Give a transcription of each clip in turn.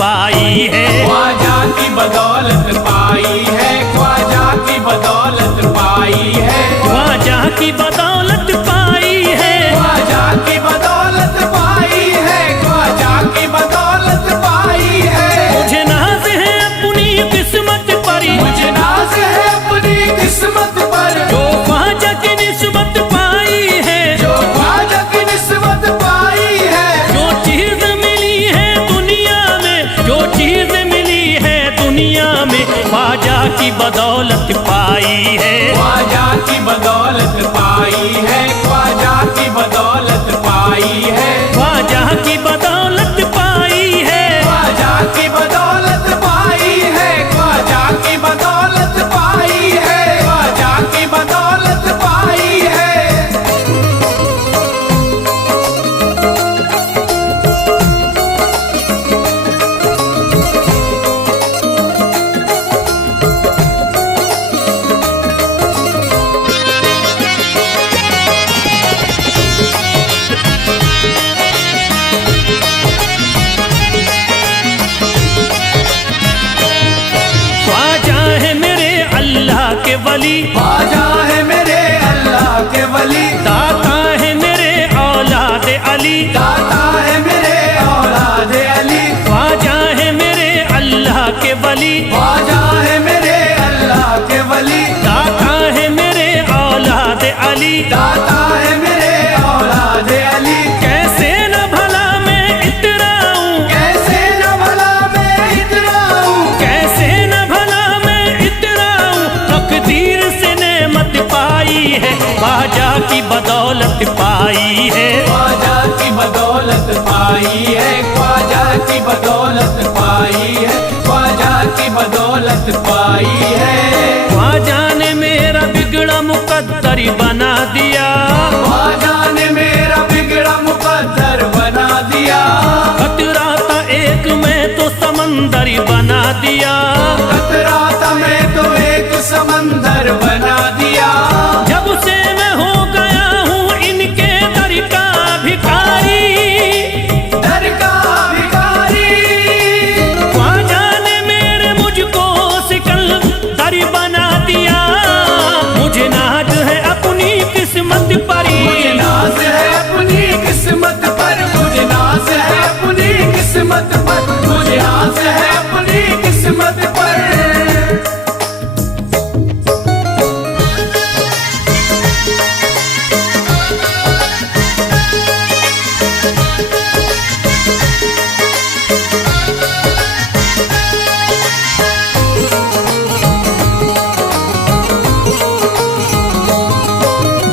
पाई है। ख्वाजा की बदौलत पाई है, ख्वाजा की बदौलत पाई है, ख्वाजा की बदौलत पाई है, ख्वाजा की बदौलत पाई है, ख्वाजा की बदौलत पाई है। मुझे नाज है अपनी किस्मत पर, मुझे नाज है अपनी किस्मत पर, जो ख्वाजा की निस्बत पाई है, जो ख्वाजा की निस्बत पाई है। जो चीज मिली है दुनिया में, जो चीज मिली है दुनिया में, ख्वाजा की बदौलत पाई है। ख्वाजा की बदौलत पाई है, ख्वाजा की बदौलत पाई है, ख्वाजा की बदौलत पाई है, ख्वाजा की बदौलत पाई है, ख्वाजा की बदौलत पाई है, ख्वाजा की बदौलत पाई है। ख्वाजा है मेरे अल्लाह के वली, ख्वाजा है मेरे अल्लाह के वली, दाता है मेरे औलाद अली, दाता है मेरे औलाद अली, ख्वाजा है मेरे अल्लाह के वली, ख्वाजा है मेरे अल्लाह के वली, दाता है मेरे औलाद अली। दाता है मेरे औलाद अली। कैसे न भला मैं इतराऊं, कैसे न भला मैं इतराऊं, कैसे न भला मैं इतराऊं, तकदीर से नेमत पाई है, ख्वाजा की बदौलत पाई है। ख्वाजा की बदौलत पाई है, ख्वाजा की बदौलत पाई है, ख्वाजा की बदौलत पाई है। ख्वाजा ने मेरा बिगड़ा मुकद्दर बना दिया, ख्वाजा ने मेरा बिगड़ा मुकद्दर बना दिया, खतरा था एक मैं तो समंदर बना दिया, खतरा था मैं तो एक समंदर बना दिया। जब से मैं हो गया हूँ इनके दर का भिखारी, दर का भिखारी, ख्वाजा ने मेरे मुझको सिकंदर बना दिया। मुझे नाज है अपनी किस्मत पर, मुझे नाज है अपनी किस्मत पर, मुझे नाज है अपनी किस्मत पर, मुझे नाज है अपनी किस्मत पर।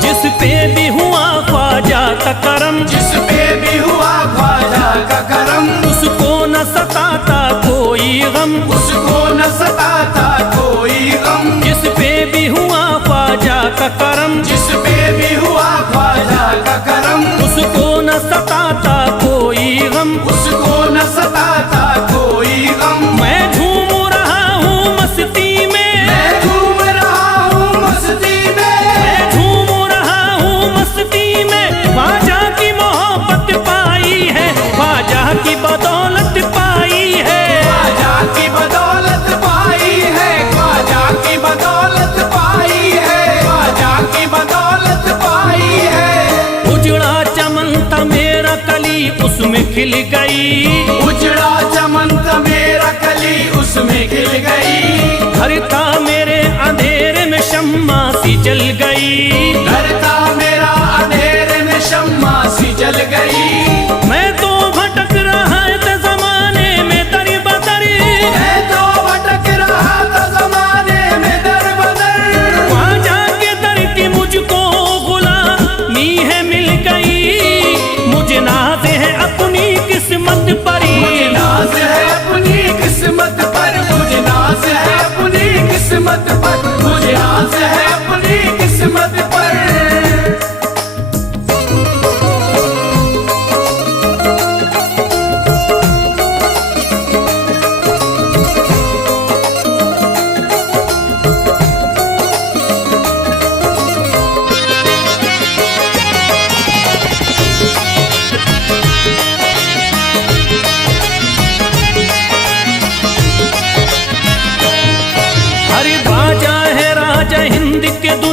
जिस पे भी हुआ ख्वाजा का करम, जिस पे भी हुआ ख्वाजा का करम, उसको न सताता कोई गम, उसको न सताता कोई गम। जिस पे भी हुआ ख्वाजा का करम, जिस पे भी हुआ ख्वाजा का करम, उसको न सताता कोई गम। उसको न सताता कोई गम। मैं झूम रहा हूँ मस्ती में, मैं झूम रहा हूँ मस्ती में, मैं झूम रहा हूँ मस्ती में, ख्वाजा की मोहब्बत पाई है, ख्वाजा की बदौलत पाई है। ख्वाजा की बदौलत पाई है, ख्वाजा की बदौलत पाई है, ख्वाजा की बदौलत पाई है। उजड़ा चमन था मेरा कली उसमें खिल गई, उजड़ा चमन था मेरा कली उसमें खिल गई, घर था मेरे अंधेरे में शम्मा सी जल गई, घर था मेरा अंधेरे में शम्मा सी जल गई। मैं तो भटक रहा था जमाने में दर बदर, मैं तो भटक रहा था जमाने में दर बदर, ख्वाजा के दर की मुझको गुलामी है मिल गई। मुझे नाज है अपनी किस्मत पर, मुझे नाज है अपनी किस्मत पर, मुझे नाज है अपनी किस्मत पर, मुझे नाज है अपनी किस्मत पर।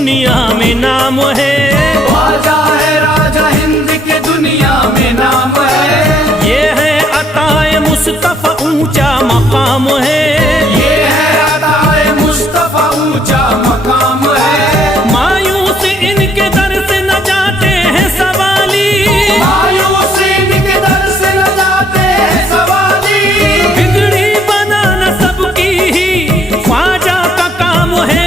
दुनिया में नाम है। ख्वाजा है राजा हिंद के दुनिया में नाम है। ये है अताए मुस्तफा ऊंचा मकाम है। ये है अताए मुस्तफा ऊंचा मकाम है। मायूस इनके दर से न जाते हैं सवाली। मायूस इनके दर से न जाते हैं सवाली। बिगड़ी बनाना सबकी ही ख्वाजा का काम है।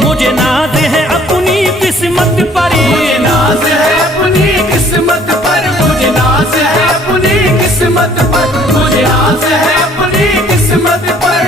मुझे नाज है अपनी किस्मत पर। मुझे नाज है अपनी किस्मत पर। मुझे नाज है अपनी किस्मत पर। मुझे नाज है अपनी किस्मत पर।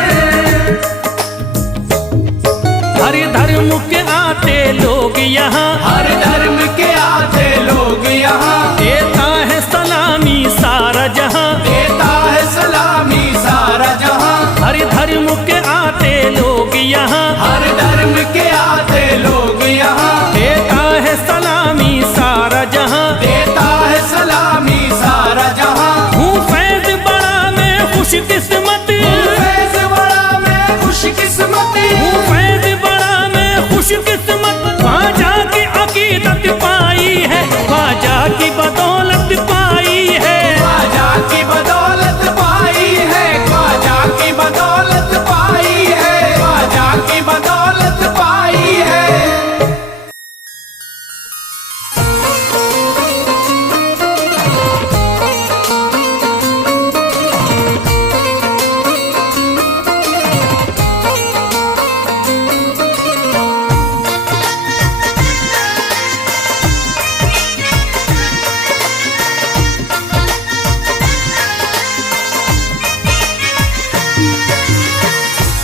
हर धर्म के आते लोग यहाँ। हर धर्म के आते लोग यहाँ। देता है सलामी सारा जहाँ। देता है सलामी सारा जहाँ। हर धर्म के आते लोग यहाँ। हर धर्म के आते लोग यहाँ। देता है सलामी सारा जहाँ। देता है सलामी सारा जहाँ। हूँ फैज बड़ा मैं खुशकिस्मत। फैज बड़ा मैं खुशकिस्मत। हूँ फैज बड़ा मैं खुशकिस्मत। ख्वाजा की अकीदत पाई है। ख्वाजा की बदौलत पाई है। ख्वाजा की बदौलत पाई है। ख्वाजा की बदौलत पाई है। ख्वाजा की बदौलत पाई है।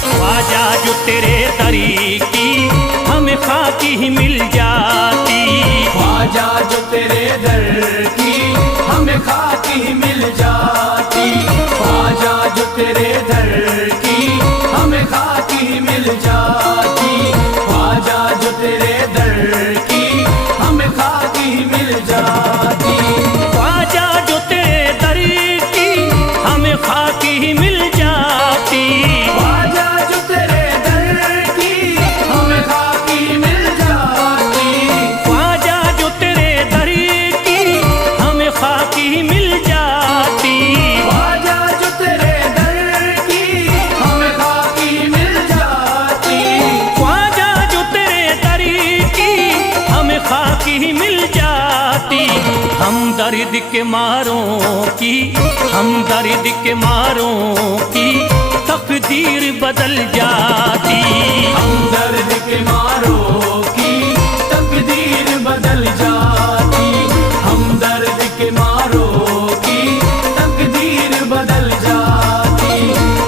ख्वाजा जो तेरे दरी की हमें खाकी ही मिल जाती। ख्वाजा जो तेरे दर की हमें खाकी ही मिल जाती। ख्वाजा जो तेरे दर की हमें खाकी ही मिल जाती। ख्वाजा जो तेरे दर की हमें खाकी ही मिल जाती। ख्वाजा जो तेरे दर की हमें खाकी ही मिल जाती। ख्वाजा जो तेरे दर की हमें खाकी मिल जाती। ख्वाजा जो तेरे दर की हमें खाकी ही मिल जाती। ख्वाजा जो तेरे दर की हमें खाकी मिल जाती। ख्वाजा जो तेरे दर की हमें खाकी ही मिल जाती। हम दर्द के मारों की, हम दर्द के मारों की तकदीर बदल जाती। हम दर्द के मारों की तकदीर बदल जाती। हम दर्द के मारों की तकदीर बदल जाती।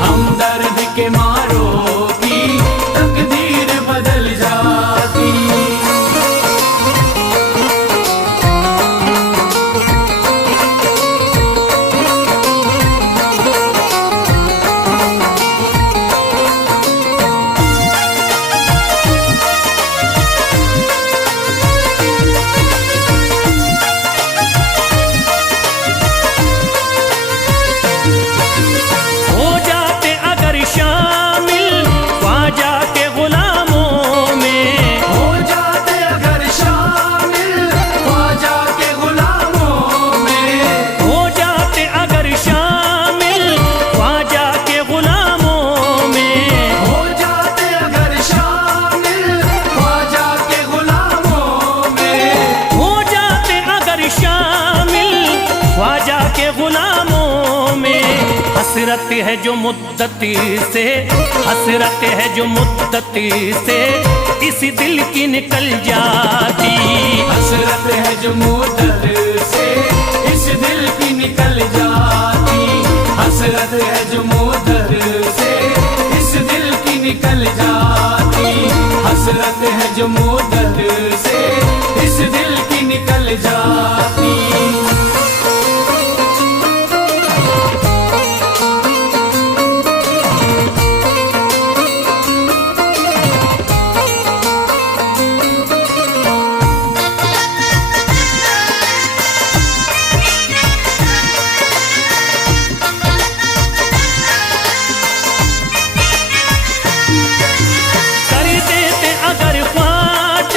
हम दर्द के मारों की तकदीर बदल जाती। हो जाते अगर शामिल ख्वाजा के गुलामों में। हो जाते अगर शामिल ख्वाजा के गुलामों में। हो जाते अगर शामिल ख्वाजा के गुलामों में। हो जाते अगर शामिल ख्वाजा के गुलामों में। हो जाते अगर शामिल ख्वाजा के गुलामों में। हसरत है जो मुद्दत से, हसरत है जो मुद्दत से इस दिल की निकल जाती। हसरत है जो मुद्दत से इस दिल की निकल जाती। हसरत है जो मुद्दत से इस दिल की निकल जाती। हसरत है जो मुद्दत से इस दिल की निकल जाती। कर देते अगर ख्वाजा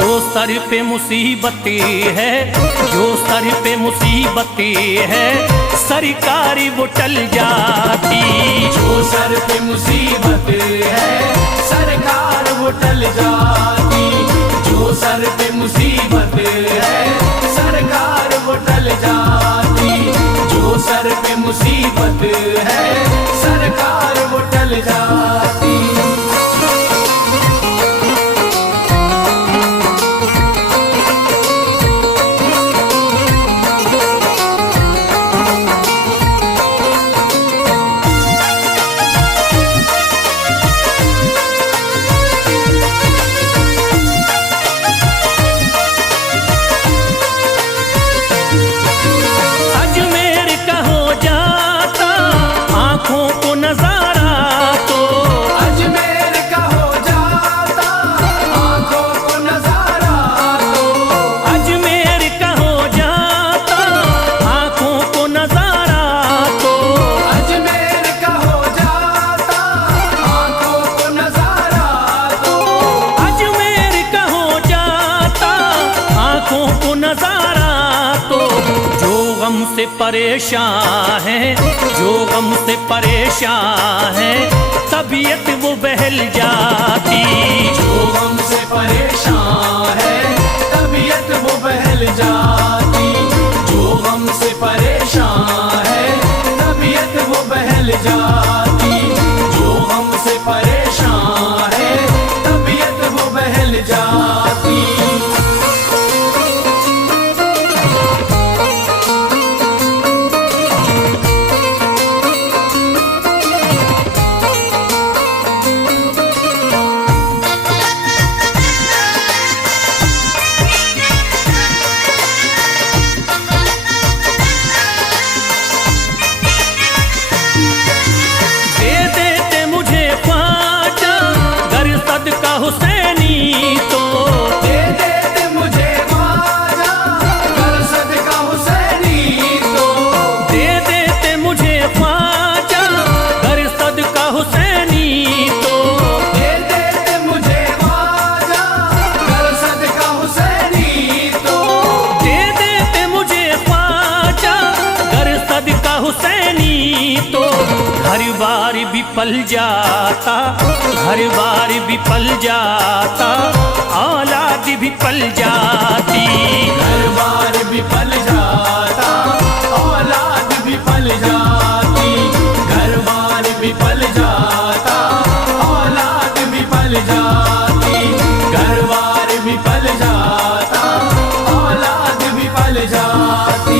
जो सर पे मुसीबतें है, जो सर पे मुसीबतें है, सरकारी वो टल जाती। जो सर पे मुसीबत है सरकार वो टल जाती। जो सर पे मुसीबत है सरकार वो टल जाती। जो सर पे मुसीबत है सरकार वो टल जाती। से परेशान है, जो गम से परेशान है, तबीयत वो बहल जाती। जो गम से परेशान है तबीयत वो बहल जाती। जो गम से परेशान है तबीयत वो बहल जाती। जो गम से परेशान है तबीयत वो बहल जाती। हुसैनी तो दे देते मुझे ख्वाजा कर सदका हुसैनी तो। दे देते मुझे ख्वाजा कर सदका हुसैनी तो। दे देते मुझे ख्वाजा कर सदका हुसैनी तो। दे देते मुझे ख्वाजा कर सदका हुसैनी तो। हर बार भी पल जाता, हर बार भी पल जाता, औलाद भी पल जाती। हर बार भी पल जाता औलाद भी पल जाती। घर बार भी पल जाता औलाद भी पल जाती। घर बार भी पल जाता औलाद भी पल जाती।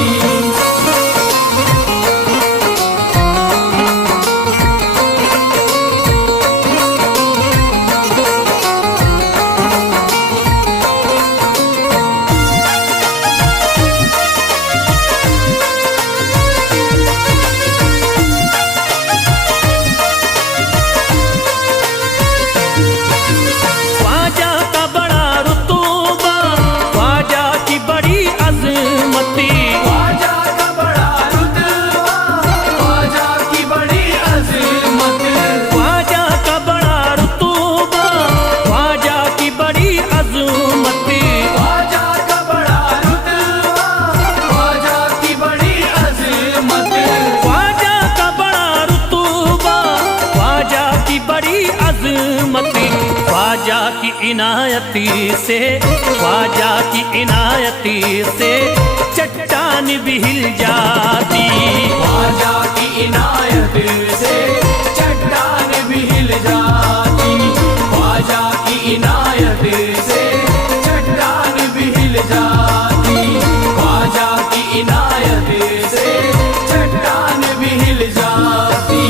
ख्वाजा की इनायती से, ख्वाजा की इनायती से चट्टान भी हिल जाती। ख्वाजा की इनायत से चट्टान भी हिल जाती। ख्वाजा की इनायत से चट्टान भी हिल जाती। ख्वाजा की इनायत से चट्टान भी हिल जाती।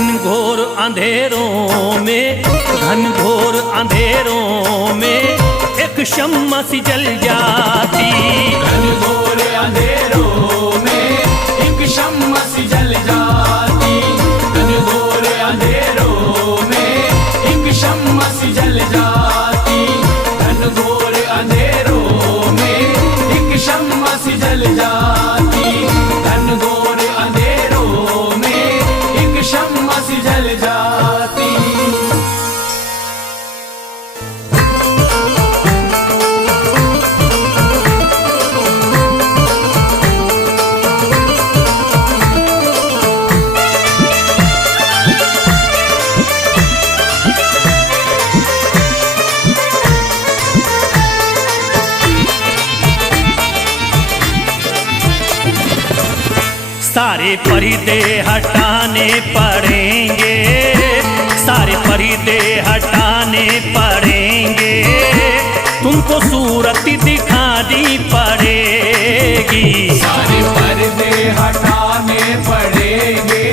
घनघोर अंधेरों में, घनघोर अंधेरों में एक शम्मा सी जल जाती। घनघोर अंधेरों में एक शम्मा सी जल जाती। घनघोर अंधेरों में एक शम्मा सी जल जाती। घनघोर अंधेरों में एक शम्मा सी जल जाती। घनघोर अंधेरों में एक शम्मा सी जल जाती। सारे पर्दे हटाने पड़ेंगे, सारे पर्दे हटाने पड़ेंगे, तुमको सूरत दिखानी पड़ेगी। सारे पर्दे हटाने पड़ेंगे,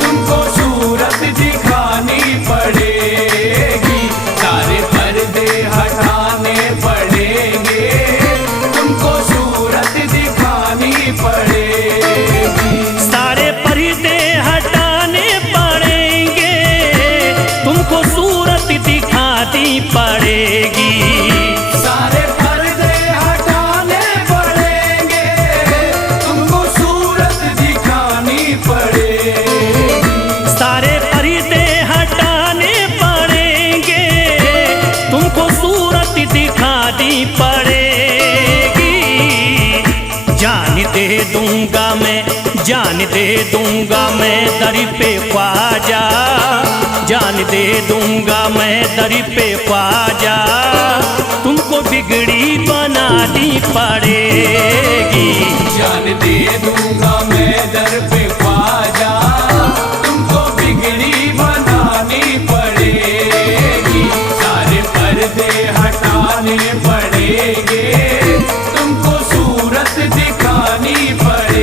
तुमको सूरत दिखानी पड़ेगी। सारे पर्दे हटाने पड़ेंगे, तुमको सूरत दिखानी पड़ेगी। सारे पर्दे हटाने पड़ेंगे, तुमको सूरत दिखानी पड़ेगी। सारे पर्दे हटाने पड़ेंगे, तुमको सूरत दिखानी पड़ेगी। सारे पर्दे हटाने पड़ेंगे, तुमको सूरत दिखानी पड़ेगी। जान दे दूंगा मैं, जान दे दूंगा मैं दर पे ख्वाजा, जान दे दूंगा मैं दर पे ख्वाजा, तुमको बिगड़ी बनानी पड़ेगी। जान दे दूंगा मैं दर पे ख्वाजा, तुमको बिगड़ी बनानी पड़ेगी। सारे पर्दे हटाने पड़ेंगे, तुमको सूरत दिखानी पड़ेगी।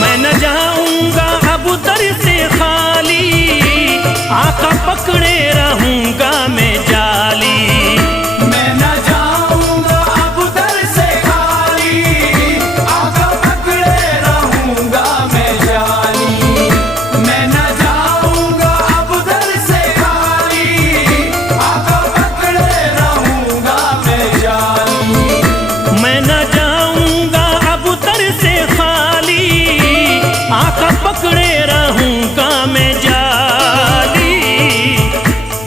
मैं न जाऊंगा अब दर से खाली, आका पकड़े रहूंगा मैं जाली। मैं न जाऊंगा अब दर से खाली, आका पकड़े रहूंगा मैं जाली। मैं न जाऊंगा अब दर से खाली, आका पकड़े रहूंगा मैं जाली। मैं न जाऊंगा अब दर से खाली, आका पकड़े रहूंगा मैं जाली।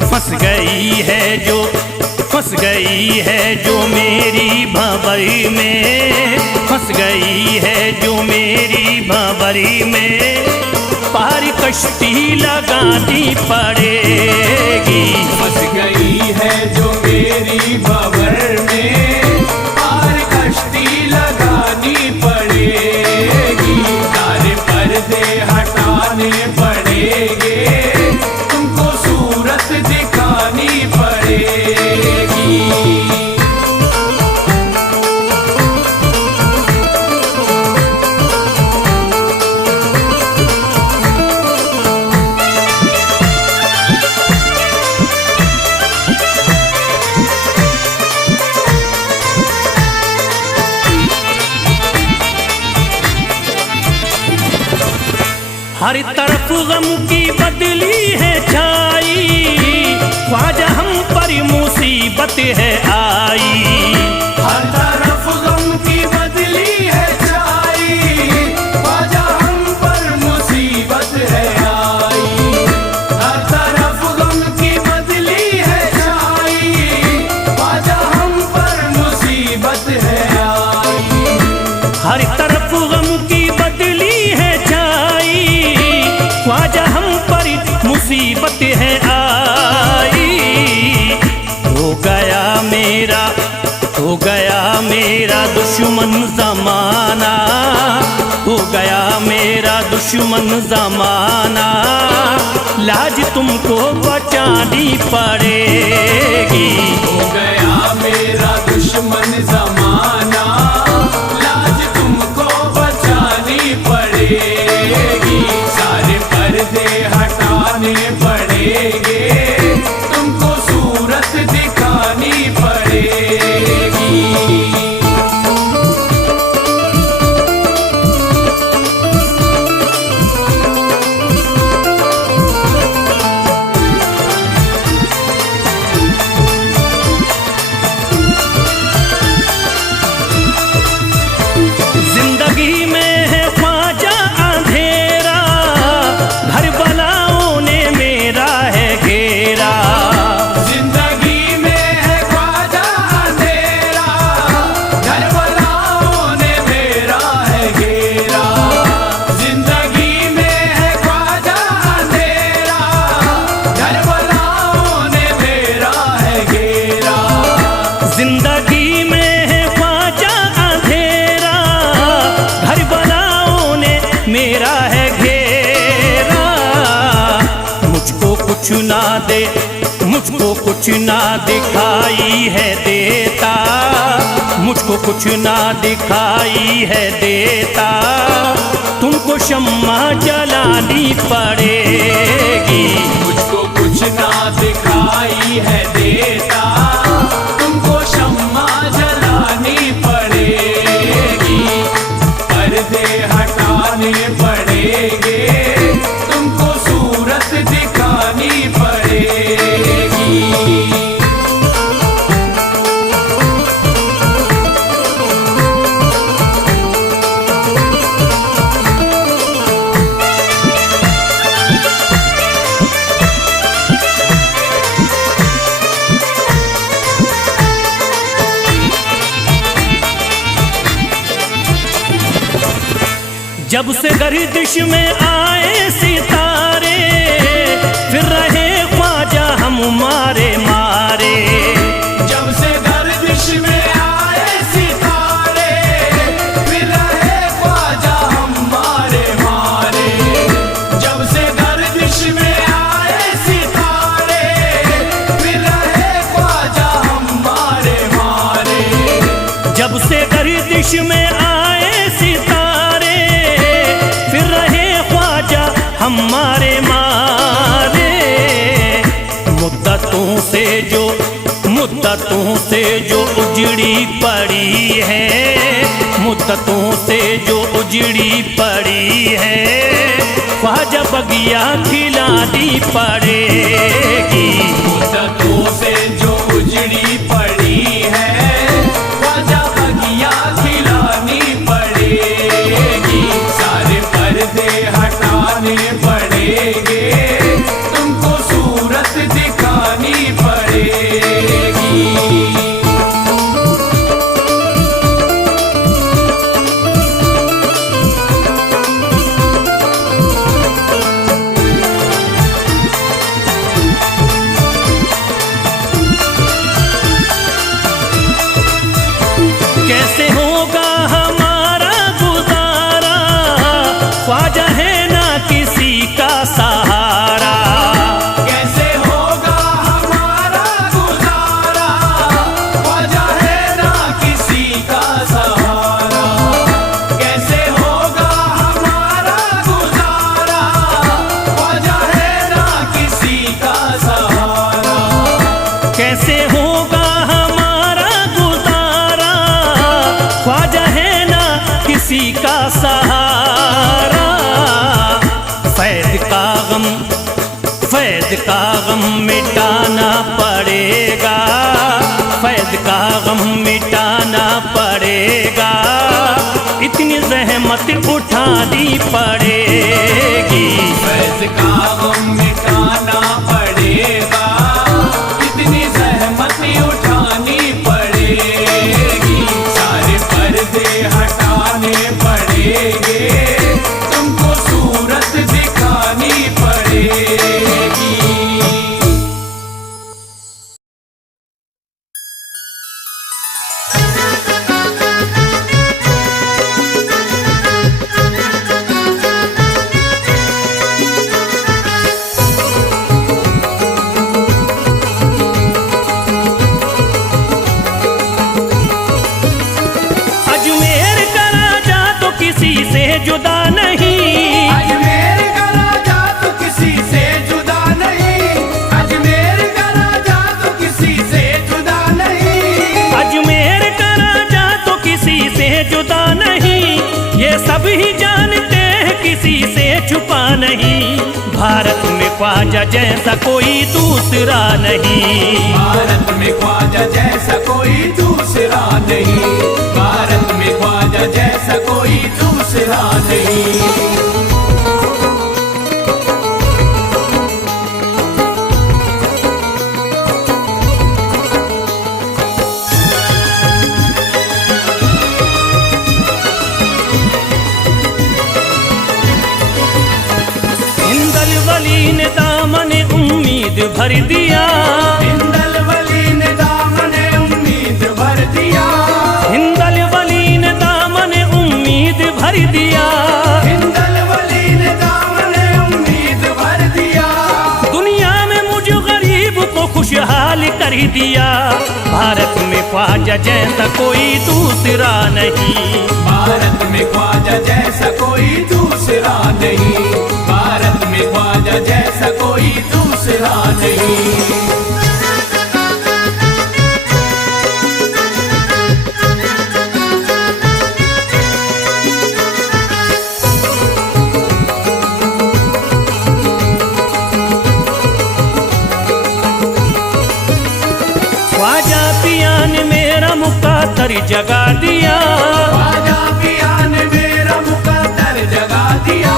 फंस गई है जो, फंस गई है जो मेरी भंवरी में, फंस गई है जो मेरी भंवरी में, पार कश्ती लगानी पड़ेगी। फंस गई है जो मेरी भंवर में, पार कश्ती लगानी पड़ेगी। सारे पर्दे हटाने पड़ेंगे, तुमको सूरत दिखानी पड़ेगी। हर तरफ गम की बदली है छाई, ख्वाजा हम पर मुसीबत है आई। हर तरफ गम की बदली है छाई, ख्वाजा हम पर मुसीबत है आई। हर तरफ गम की बदली है छाई, ख्वाजा हम पर मुसीबत है आई। हर तरफ गम की बदली है छाई, ख्वाजा हम पर मुसीबत है आई। हो गया मेरा, हो गया मेरा दुश्मन जमाना, हो गया मेरा दुश्मन जमाना, लाज तुमको बचानी पड़ेगी। हो गया मेरा दुश्मन जमाना, लाज तुमको बचानी पड़ेगी। सारे पर्दे हटाने पड़ेंगे, तुमको सूरत दिखानी पड़ेगी। जिंदगी में है ख्वाजा अंधेरा, घर बलाओं ने मेरा है घेरा। जिंदगी में है ख्वाजा अंधेरा, घर वालों ने मेरा है घेरा। जिंदगी में है ख्वाजा अंधेरा, घर वालों ने मेरा है घेरा। जिंदगी में है ख्वाजा अंधेरा, घर बलाओं ने मेरा है घेरा। मुझको कुछ ना दे, मुझको कुछ ना दिखाई है देता, मुझको कुछ ना दिखाई है देता। तुमको शम्मा जलानी पड़ेगी। मुझको कुछ ना दिखाई है देता, तुमको शम्मा जलानी पड़ेगी। पर्दे हटाने पड़ेंगे, तुमको सूरत दिखानी पड़ेगी। जब से गर्दिश में आए सितारे, फिर रहे ख्वाजा हम मारे मारे। जब से गर्दिश में आए सितारे, फिर रहे ख्वाजा हम मारे मारे। जब से गर्दिश में आए सितारे, फिर रहे ख्वाजा हम मारे मारे। जब से गर्दिश में आए सितारे, फिर रहे ख्वाजा हमारे मारे। मुद्दतों से जो उजड़ी पड़ी है, मुद्दतों से जो उजड़ी पड़ी है, ख्वाजा बगिया खिलानी पड़ेगी। मुद्दतों से जो उजड़ी पड़ी है, ख्वाजा बगिया खिलानी पड़ेगी। सारे पर्दे हटाने पड़ेंगे, तुमको सूरत दिखानी पड़ेगी। कैसे होगा हमारा गुजारा, ख्वाजा है ना किसी का सहारा। कैसे होगा हमारा गुजारा, ख्वाजा है ना किसी का सहारा। कैसे होगा हमारा गुजारा, ख्वाजा है ना किसी का सहारा। कैसे होगा हमारा गुजारा, ख्वाजा है ना किसी का सहारा। फैद का गम मिटाना पड़ेगा, फैद का गम मिटाना पड़ेगा। इतनी जहमत उठानी पड़ेगी। फैज़ का गम मिटाना पड़ेगा, इतनी ज़हमत उठानी पड़ेगी। सारे पर्दे हटाने पड़ेंगे, तुमको सूरत दिखानी पड़ेगी। किसी से जुदा नहीं। अजमेर का राजा तो किसी से जुदा नहीं, अजमेर का राजा तो किसी से जुदा नहीं, अजमेर का राजा तो किसी से जुदा नहीं। ये सब ही जानते हैं किसी से छुपा नहीं। भारत में ख्वाजा जैसा कोई दूसरा नहीं, भारत में ख्वाजा जैसा कोई दूसरा नहीं, भारत में ख्वाजा जैसा कोई दूसरा नहीं। हिंदल वली ने दामन उम्मीद भर दिया, हिंदल वली ने दामन उम्मीद भर दिया, हिंदल वली ने दामन उम्मीद भर दिया, हिंदल वली ने दामन उम्मीद भर दिया। दुनिया में मुझ गरीब को खुशहाल कर दिया। भारत में ख्वाजा जैसा कोई दूसरा नहीं, भारत में ख्वाजा जैसा कोई दूसरा नहीं, भारत में ख्वाजा जैसा कोई दूसरा नहीं। ख्वाजा पिया ने मेरा मुकाद्दर जगा दिया, ख्वाजा पिया ने मेरा मुकद्दर जगा दिया,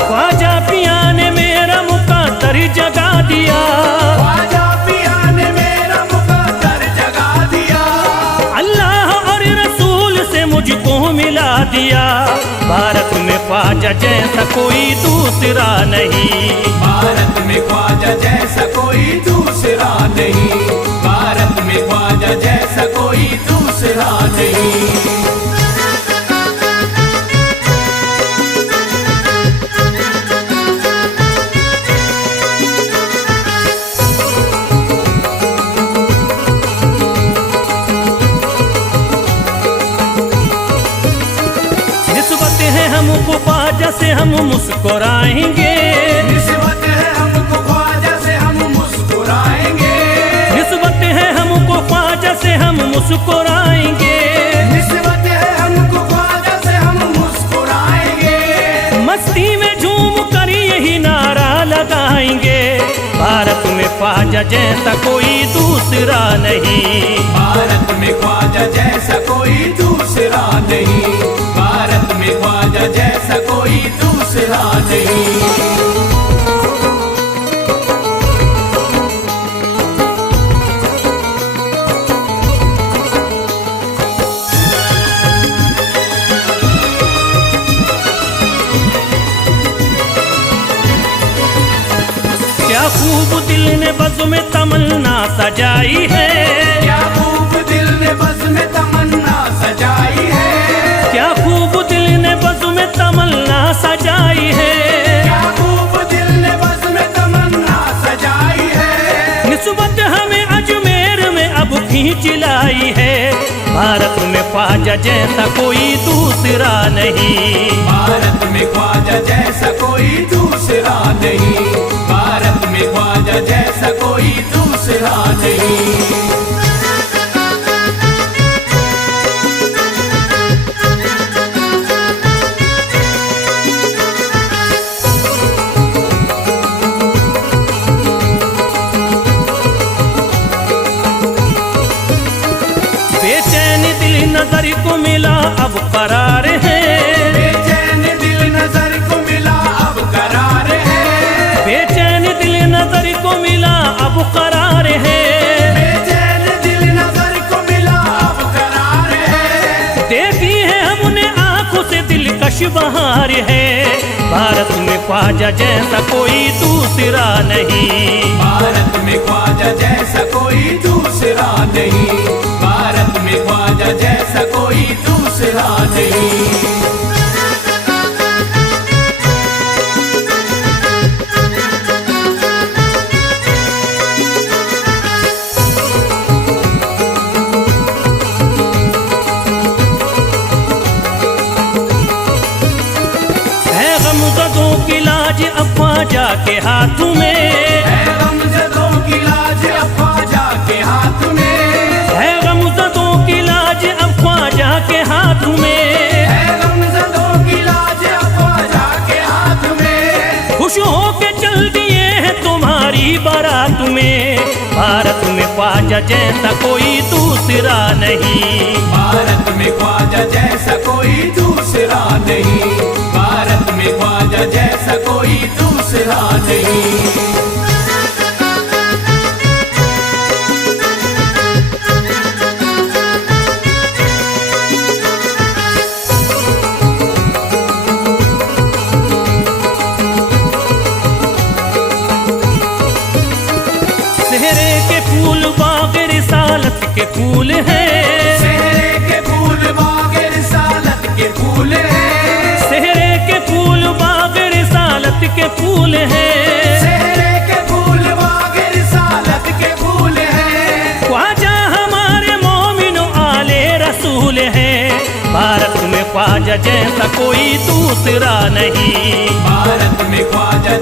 ख्वाजा पिया ने मेरा मुकाद्दर जगा दिया, ख्वाजा पिया ने मेरा मुकद्दर जगा दिया। अल्लाह और रसूल से मुझको मिला दिया। भारत में ख्वाजा जैसा कोई दूसरा नहीं, भारत में ख्वाजा जैसा कोई दूसरा नहीं, भारत में ख्वाजा जैसा कोई दूसरा नहीं। निस्बत है हमको ख्वाजा से हम मुस्कुराएंगे, निस्बत है हमको ख्वाजा से हम मुस्कुराएंगे, निस्बत है हमको ख्वाजा से हम मुस्कुराएंगे, निस्बत है हमको ख्वाजा से हम मुस्कुराएंगे। मस्ती में झूम कर यही नारा लगाएंगे। भारत में ख्वाजा जैसा कोई दूसरा नहीं, भारत में ख्वाजा जैसा कोई दूसरा नहीं, भारत में ख्वाजा जैसा कोई दूसरा नहीं। क्या खूब दिल ने बज़्म में तमन्ना सजाई है, क्या खूब दिल ने बज़्म में तमन्ना सजाई है, क्या खूब दिल ने बज़्म में तमन्ना सजाई है, क्या खूब दिल ने बज़्म में तमन्ना सजाई है। निस्बत हमें अजमेर में अब खींच लाई है। भारत में ख्वाजा जैसा कोई दूसरा नहीं, भारत में ख्वाजा जैसा कोई दूसरा नहीं, भारत में ख्वाजा जैसा कोई दूसरा नहीं। बेचैन दिल नजर को मिला अब करार है, बेचैन दिल नजर को मिला अब करार है, बेचैन दिल नजर को मिला अब करार है, बेचैन दिल नजर को मिला अब करार है। देखी है हमने आंखों से दिलकश बहार है। भारत में ख्वाजा जैसा कोई दूसरा नहीं, भारत में ख्वाजा जैसा कोई दूसरा नहीं, भारत में ख्वाजा जैसा कोई दूसरा नहीं। के हाथ में, है गमज़दों की लाज अब ख्वाजा के हाथ में, है गमज़दों की लाज अब ख्वाजा के हाथ में, है गमज़दों की लाज अब ख्वाजा के हाथ में। खुश होके चल दिए हैं तुम्हारी बारात में। भारत में ख्वाजा जैसा कोई दूसरा नहीं, भारत में ख्वाजा जैसा कोई दूसरा नहीं, भारत में ख्वाजा जैसा कोई दूसरा नहीं। सेहरे के फूल बाग रिसालत के फूल हैं, सेहरे के फूल बाग रिसालत के फूल हैं, सेहरे के फूल बाग रिसालत के फूल हैं, सेहरे के फूल बाग रिसालत के फूल हैं। ख्वाजा हमारे मोमिनो आले रसूल हैं। भारत में ख्वाजा जैसा कोई दूसरा नहीं, भारत में ख्वाजा